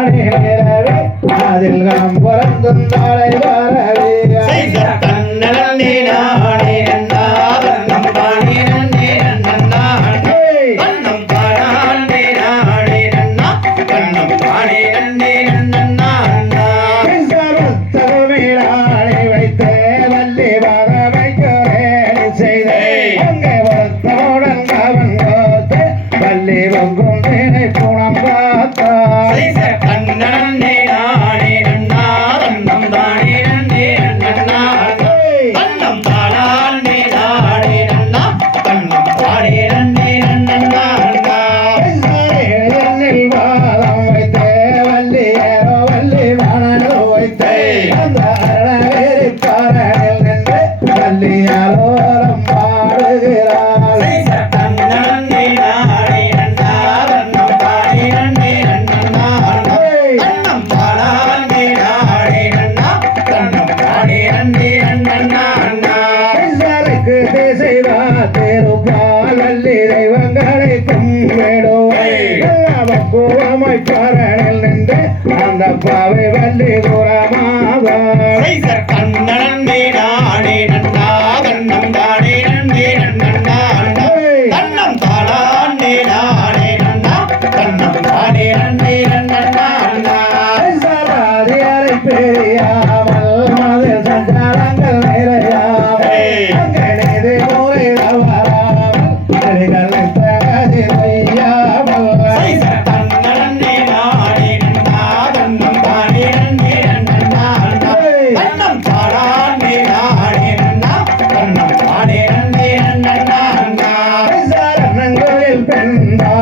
தானே நிறவே அதில் நாம் பிறந்தும் நாளை வரவே தன்னே நானே செய்தே அங்கே வந்தவுடன் அவன் கோத்த பள்ளி வங்கும் கோவமைக்காரனில் நின்று அந்த பாவை வள்ளி குரமாவாய் கண்ணன் நாடே நண்டா கண்ணம் தாடே நண்டே நண்டா கண்ணம் தாடாண்டே நாடே நண்டா Bang, bang, bang.